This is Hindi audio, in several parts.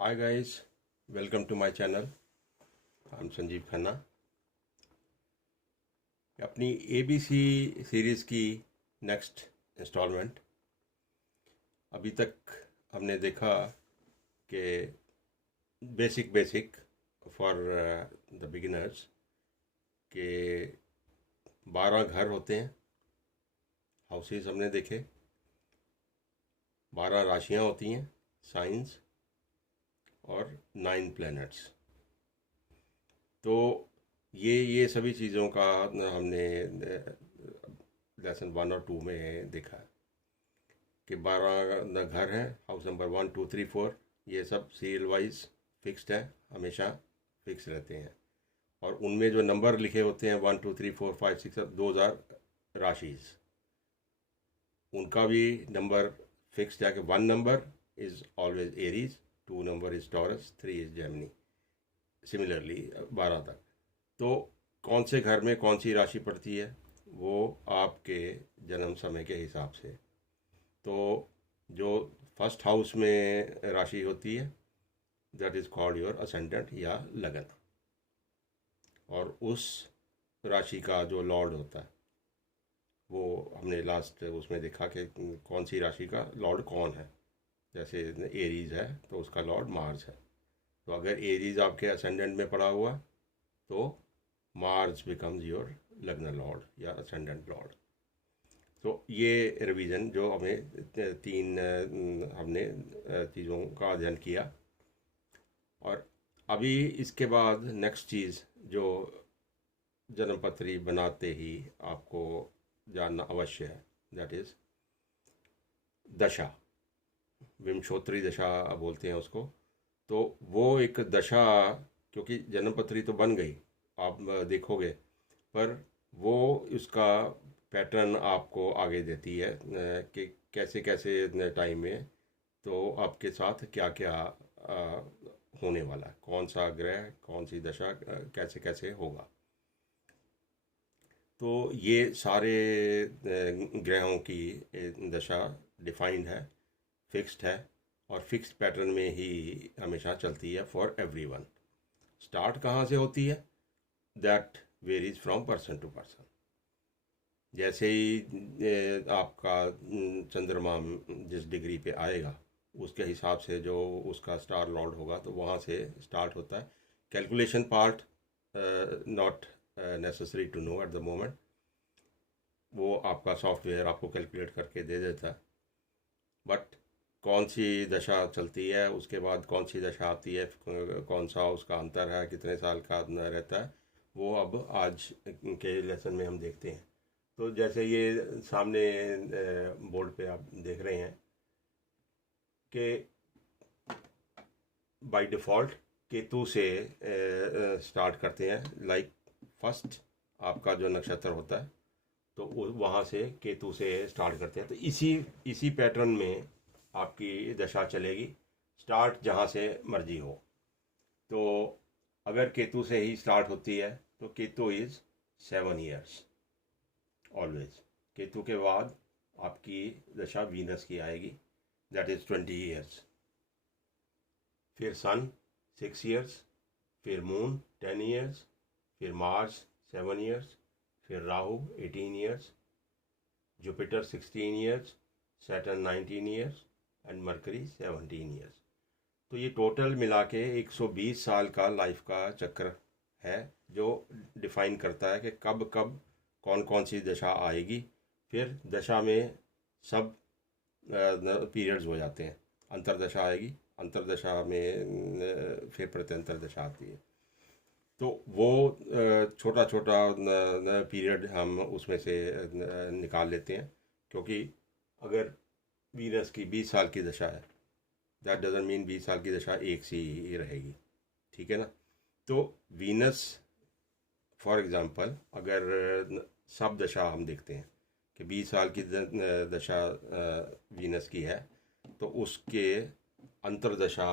Hi guys, welcome to my channel. I'm Sanjeev Khanna. अपनी ABC सीरीज़ की नेक्स्ट इंस्टॉलमेंट। अभी तक हमने देखा कि बेसिक फॉर द बिगिनर्स के 12 घर होते हैं, हाउसेस हमने देखे, 12 राशियां होती हैं, साइंस और 9 प्लैनेट्स। तो ये सभी चीज़ों का हमने लेसन 1 और 2 में देखा है कि 12 घर हैं, हाउस नंबर 1, 2, 3, 4, ये सब सीरियल वाइज फिक्स्ड है, हमेशा फिक्स रहते हैं। और उनमें जो नंबर लिखे होते हैं 1, 2, 3, 4, 5, 6, 7, 2000 राशिज, उनका भी नंबर फिक्स्ड है कि 1 number is always Aries, 2 number is taurus, 3 is Gemini, similarly 12 तक। तो कौन से घर में कौन सी राशि पड़ती है वो आपके जन्म समय के हिसाब से। तो जो फर्स्ट हाउस में राशि होती है that is called your ascendant या लगन, और उस राशि का जो लॉर्ड होता है वो हमने लास्ट उसमें देखा कि कौन सी राशि का लॉर्ड कौन है। जैसे एरीज है तो उसका लॉर्ड मार्स है, तो अगर एरीज आपके असेंडेंट में पड़ा हुआ तो मार्स बिकम्स योर लग्न लॉर्ड या असेंडेंट लॉर्ड। तो ये रिवीजन जो हमें 3 हमने चीज़ों का अध्ययन किया। और अभी इसके बाद नेक्स्ट चीज़ जो जन्मपत्री बनाते ही आपको जानना अवश्य है दैट इज़ दशा, विंशोत्तरी दशा बोलते हैं उसको। तो वो एक दशा, क्योंकि जन्मपत्री तो बन गई, आप देखोगे, पर वो उसका पैटर्न आपको आगे देती है कि कैसे कैसे टाइम में तो आपके साथ क्या क्या होने वाला है, कौन सा ग्रह कौन सी दशा कैसे कैसे होगा। तो ये सारे ग्रहों की दशा डिफाइंड है, फिक्स्ड है, और फिक्स्ड पैटर्न में ही हमेशा चलती है फॉर एवरीवन। स्टार्ट कहाँ से होती है that varies from person to person. जैसे ही आपका चंद्रमा जिस डिग्री पे आएगा उसके हिसाब से जो उसका स्टार लॉर्ड होगा तो वहाँ से स्टार्ट होता है। Calculation part not necessary to know at the moment, वो आपका सॉफ्टवेयर आपको कैलकुलेट करके दे देता है। बट कौन सी दशा चलती है, उसके बाद कौन सी दशा आती है, कौन सा उसका अंतर है, कितने साल का रहता है, वो अब आज के लेसन में हम देखते हैं। तो जैसे ये सामने बोर्ड पे आप देख रहे हैं कि बाय डिफ़ॉल्ट केतु से स्टार्ट करते हैं। लाइक फर्स्ट आपका जो नक्षत्र होता है तो वहाँ से केतु से स्टार्ट करते हैं। तो इसी पैटर्न में आपकी दशा चलेगी, स्टार्ट जहाँ से मर्जी हो। तो अगर केतु से ही स्टार्ट होती है तो Ketu is 7 years always. Ketu के बाद आपकी दशा वीनस की आएगी दैट इज़ 20 ईयर्स। फिर सन 6 ईयर्स, फिर मून 10 ईयर्स, फिर मार्स 7 ईयर्स, फिर Rahu 18 years, Jupiter 16 years, Saturn 19 years and mercury 17 years. तो ये टोटल मिला के 120 साल का लाइफ का चक्र है जो डिफाइन करता है कि कब कब कौन कौन सी दशा आएगी। फिर दशा में सब पीरियड्स हो जाते हैं। अंतरदशा आएगी, अंतरदशा में फिर प्रत्यंतर दशा आती है। तो वो छोटा छोटा पीरियड हम उसमें से निकाल लेते हैं, क्योंकि अगर वीनस की 20 साल की दशा है दैट डजंट मीन 20 साल की दशा एक सी ही रहेगी, ठीक है ना। तो वीनस फॉर एग्ज़ाम्पल अगर सब दशा हम देखते हैं कि 20 साल की दशा वीनस की है तो उसके अंतरदशा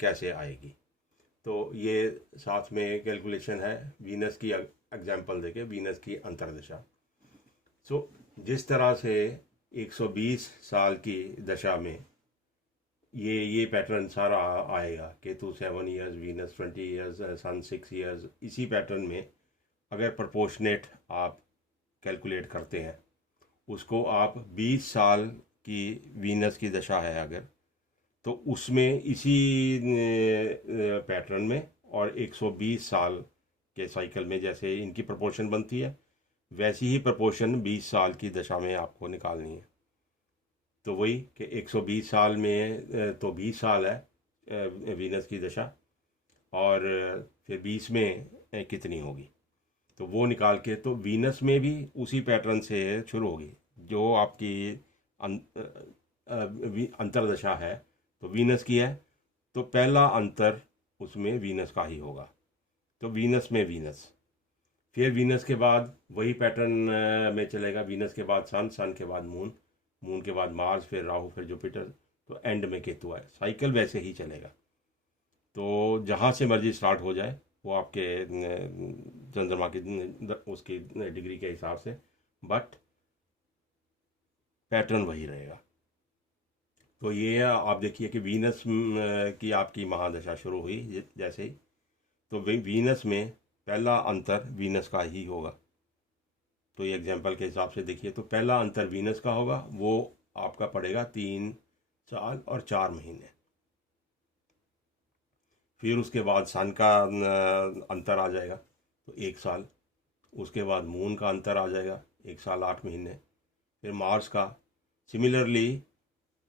कैसे आएगी। तो ये साथ में कैलकुलेशन है वीनस की एग्जाम्पल देके, वीनस की अंतरदशा। सो जिस तरह से 120 साल की दशा में ये पैटर्न सारा आएगा। केतु 7 ईयर्स, वीनस 20 ईयर्स, सन 6 ईयर्स। इसी पैटर्न में अगर प्रोपोर्शनेट आप कैलकुलेट करते हैं, उसको आप 20 साल की वीनस की दशा है अगर, तो उसमें इसी पैटर्न में और 120 साल के साइकिल में जैसे इनकी प्रोपोर्शन बनती है, वैसी ही प्रोपोर्शन 20 साल की दशा में आपको निकालनी है। तो वही कि 120 साल में तो 20 साल है वीनस की दशा, और फिर 20 में कितनी होगी, तो वो निकाल के, तो वीनस में भी उसी पैटर्न से शुरू होगी। जो आपकी अंतरदशा है तो वीनस की है, तो पहला अंतर उसमें वीनस का ही होगा। तो वीनस में वीनस, फिर वीनस के बाद वही पैटर्न में चलेगा। वीनस के बाद सन, सन के बाद मून, मून के बाद मार्स, फिर राहु, फिर जुपिटर, तो एंड में केतु है। साइकिल वैसे ही चलेगा। तो जहाँ से मर्जी स्टार्ट हो जाए वो आपके चंद्रमा की उसकी डिग्री के हिसाब से, बट पैटर्न वही रहेगा। तो ये आप देखिए कि वीनस की आपकी महादशा शुरू हुई जैसे ही, तो वीनस में पहला अंतर वीनस का ही होगा। तो ये एग्जांपल के हिसाब से देखिए, तो पहला अंतर वीनस का होगा, वो आपका पड़ेगा 3 साल और 4 महीने। फिर उसके बाद सन का अंतर आ जाएगा, तो 1 साल। उसके बाद मून का अंतर आ जाएगा, 1 साल 8 महीने। फिर मार्स का सिमिलरली,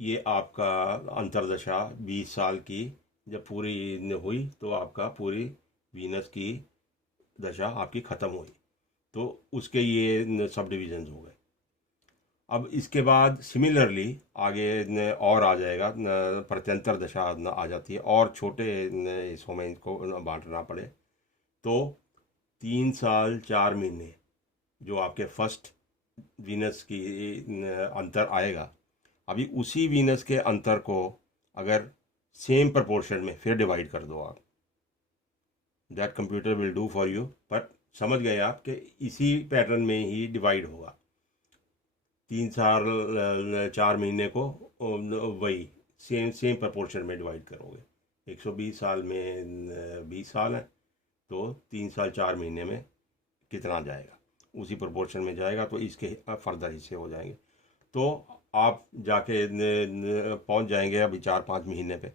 ये आपका अंतरदशा 20 साल की जब पूरी हुई, तो आपका पूरी वीनस की दशा आपकी ख़त्म हुई। तो उसके ये सब डिविजन्स हो गए। अब इसके बाद सिमिलरली आगे और आ जाएगा, प्रत्यंतर दशा आ जाती है, और छोटे हिस्सों में इनको बांटना पड़े। तो 3 साल 4 महीने जो आपके फर्स्ट वीनस की अंतर आएगा, अभी उसी वीनस के अंतर को अगर सेम प्रपोर्शन में फिर डिवाइड कर दो आप, that computer will do for you. But समझ गए आप कि इसी पैटर्न में ही डिवाइड होगा। 3 साल 4 महीने को वही सेम सेम प्रपोर्शन में डिवाइड करोगे। 120 साल में 20 साल है, तो 3 साल 4 महीने में कितना जाएगा, उसी प्रोपोर्शन में जाएगा, तो इसके फर्दर हिस्से हो जाएंगे। तो आप जाके पहुंच जाएंगे अभी 4-5 महीने पे,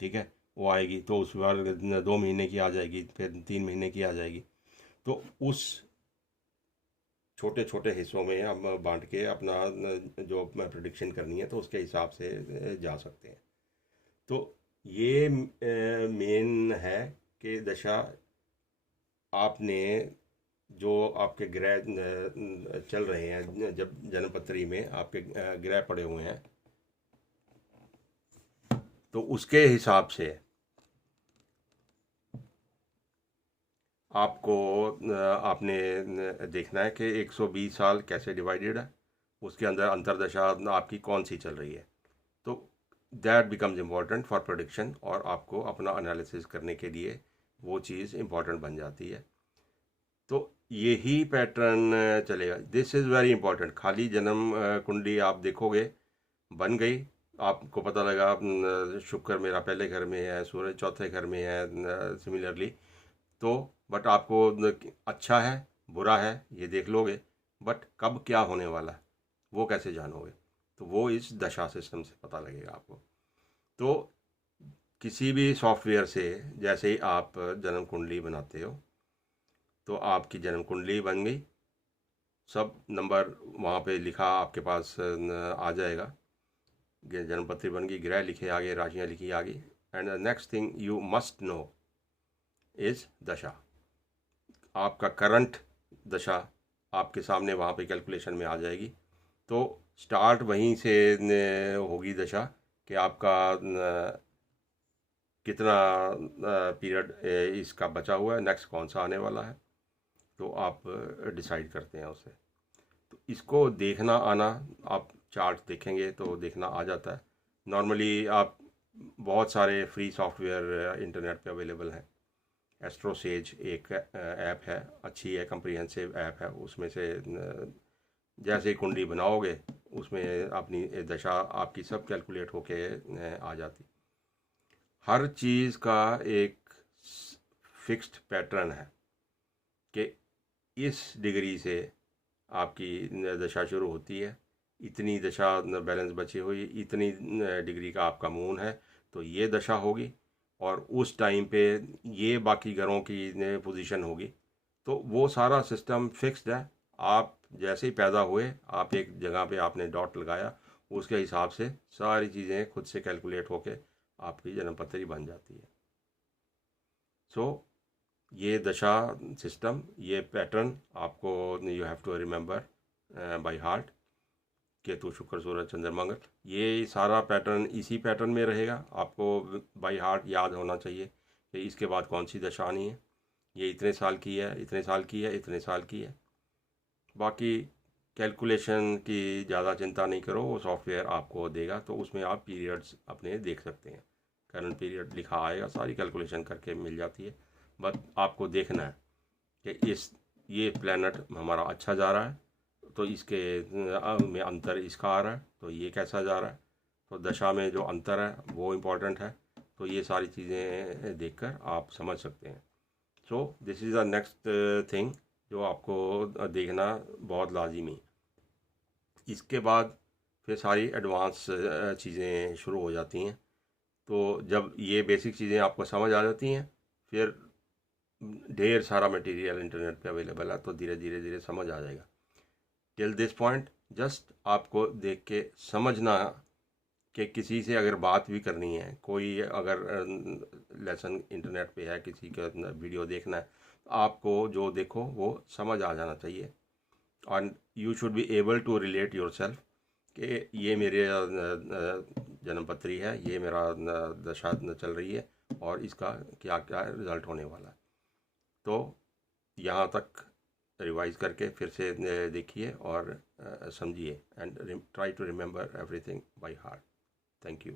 ठीक है, वो आएगी, तो उस बार 2 महीने की आ जाएगी, फिर 3 महीने की आ जाएगी। तो उस छोटे छोटे हिस्सों में हम बांट के अपना जो प्रिडिक्शन करनी है, तो उसके हिसाब से जा सकते हैं। तो ये मेन है कि दशा आपने जो आपके ग्रह चल रहे हैं, जब जन्मपत्री में आपके ग्रह पड़े हुए हैं, तो उसके हिसाब से आपको आपने देखना है कि 120 साल कैसे डिवाइडेड है, उसके अंदर अंतरदशा आपकी कौन सी चल रही है। तो that becomes important for prediction, और आपको अपना एनालिसिस करने के लिए वो चीज़ इम्पॉर्टेंट बन जाती है। तो यही पैटर्न चलेगा। This is very important. खाली जन्म कुंडली आप देखोगे, बन गई, आपको पता लगा शुक्र मेरा पहले घर में है, सूरज चौथे घर में है, सिमिलरली, तो बट आपको अच्छा है बुरा है ये देख लोगे, बट कब क्या होने वाला है वो कैसे जानोगे, तो वो इस दशा सिस्टम से पता लगेगा आपको। तो किसी भी सॉफ्टवेयर से जैसे ही आप जन्म कुंडली बनाते हो, तो आपकी जन्म कुंडली बन गई, सब नंबर वहाँ पे लिखा आपके पास आ जाएगा, जन्मपत्री बन गई, ग्रह लिखे आगे, राशियाँ लिखी आगे, and next thing you must know is दशा। आपका करंट दशा आपके सामने वहाँ पे कैलकुलेशन में आ जाएगी। तो स्टार्ट वहीं से होगी दशा कि आपका कितना पीरियड इसका बचा हुआ है, नेक्स्ट कौन सा आने वाला है, तो आप डिसाइड करते हैं उससे। तो इसको देखना आना, आप चार्ट देखेंगे तो देखना आ जाता है। नॉर्मली आप बहुत सारे फ्री सॉफ्टवेयर इंटरनेट पे अवेलेबल हैं। एस्ट्रोसेज एक ऐप है, अच्छी है, कम्प्रीहेंसिव ऐप है, उसमें से जैसे ही कुंडली बनाओगे उसमें अपनी दशा आपकी सब कैलकुलेट होके आ जाती। हर चीज़ का एक फिक्स्ड पैटर्न है कि इस डिग्री से आपकी दशा शुरू होती है, इतनी दशा बैलेंस बची हुई, इतनी डिग्री का आपका मून है तो ये दशा होगी, और उस टाइम पे ये बाकी ग्रहों की पोजीशन होगी। तो वो सारा सिस्टम फिक्स्ड है। आप जैसे ही पैदा हुए आप एक जगह पे आपने डॉट लगाया, उसके हिसाब से सारी चीज़ें खुद से कैलकुलेट होके आपकी जन्मपत्री बन जाती है। सो ये दशा सिस्टम, ये पैटर्न आपको you have to remember by heart. Ketu Shukra Suraj चंद्र मंगल, ये सारा पैटर्न इसी पैटर्न में रहेगा। आपको बाय हार्ट याद होना चाहिए कि इसके बाद कौन सी दशा आनी है, ये इतने साल की है, इतने साल की है, इतने साल की है। बाकी कैलकुलेशन की ज़्यादा चिंता नहीं करो, वो सॉफ्टवेयर आपको देगा तो उसमें आप पीरियड्स अपने देख सकते हैं। करंट पीरियड लिखा आएगा, सारी कैलकुलेशन करके मिल जाती है। बस आपको देखना है कि ये प्लैनेट हमारा अच्छा जा रहा है तो इसके में अंतर इसका आ रहा है तो ये कैसा जा रहा है, तो दशा में जो अंतर है वो इम्पोर्टेंट है। तो ये सारी चीज़ें देखकर आप समझ सकते हैं। So this is the next thing जो आपको देखना बहुत लाजिमी। इसके बाद फिर सारी एडवांस चीज़ें शुरू हो जाती हैं। तो जब ये बेसिक चीज़ें आपको समझ आ जाती हैं, फिर ढेर सारा मटेरियल इंटरनेट पे अवेलेबल है तो धीरे धीरे धीरे समझ आ जाएगा। टिल दिस पॉइंट जस्ट आपको देख के समझना कि किसी से अगर बात भी करनी है, कोई अगर लेसन इंटरनेट पे है, किसी का वीडियो देखना है, तो आपको जो देखो वो समझ आ जाना चाहिए। और you should be able to relate yourself कि ये मेरे जन्मपत्री है, ये मेरा दशा चल रही है और इसका क्या क्या रिज़ल्ट होने वाला है। तो यहाँ तक रिवाइज करके फिर से देखिए और समझिए and try to remember everything by heart. Thank you.